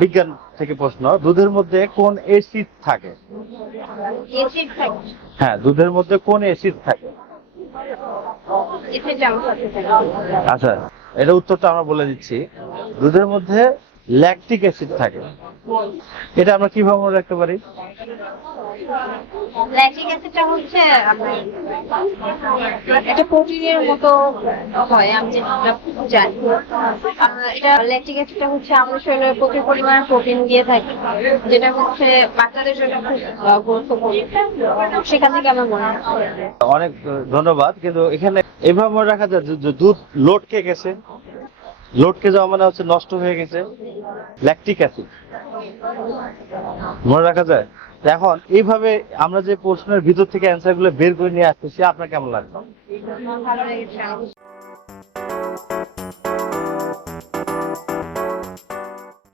বিজ্ঞান থেকে প্রশ্ন, দুধের মধ্যে কোন অ্যাসিড থাকে? এসিড থাকে। হ্যাঁ, দুধের মধ্যে কোন অ্যাসিড থাকে? এসিড আমার সাথে থাকে। আচ্ছা, এটা উত্তরটা আমরা বলে দিচ্ছি। দুধের মধ্যে ল্যাকটিক অ্যাসিড থাকে। এটা আমরা কিভাবে মনে রাখতে পারি? ল্যাকটিক অ্যাসিডটা হচ্ছে আপনার একটা প্রোটিনের মতো হয়, আমি যেটা জানি। এটা ল্যাকটিক অ্যাসিডটা হচ্ছে আমাদের শরীরে প্রচুর পরিমাণে প্রোটিন দিয়ে থাকে, যেটা হচ্ছে বাচ্চাদের জন্য খুব গুরুত্বপূর্ণ। সেখান থেকে আমার মনে হয়। অনেক ধন্যবাদ। কিন্তু এখানে এভাবে মনে রাখা যায় যে দুধ লটকে গেছে, লটকে যাওয়া মানে হচ্ছে নষ্ট হয়ে গেছে, ল্যাকটিক অ্যাসিড মনে রাখা যায়। তো এখন এইভাবে আমরা যে প্রশ্নের ভিতর থেকে অ্যান্সার গুলো বের করে নিয়ে আসতেছি, আপনার কেমন লাগছে? ভালো লেগেছে।